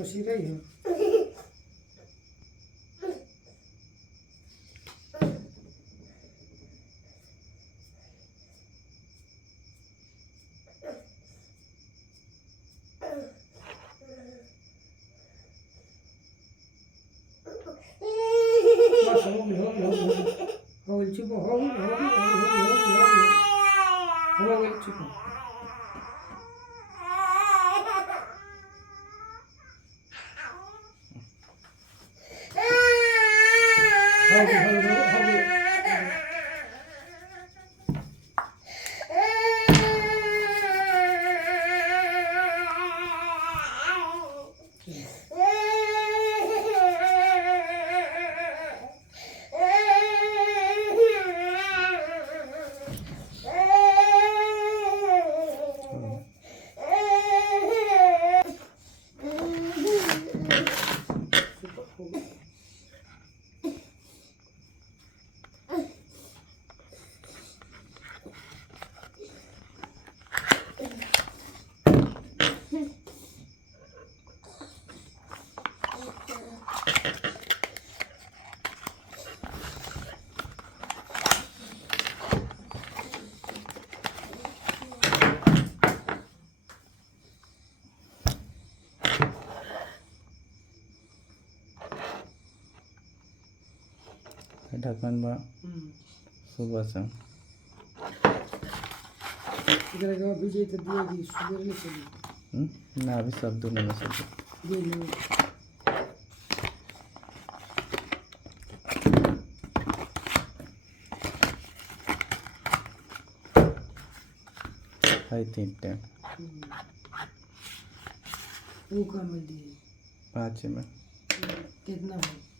अशी रही है ढक्कन बा सुबह से इधर का बीजे तो दिया जी सुबह नहीं चली ना अभी सब दोनों में सब दे लो है 3 टाइम वो काम दिए 5 में कितना है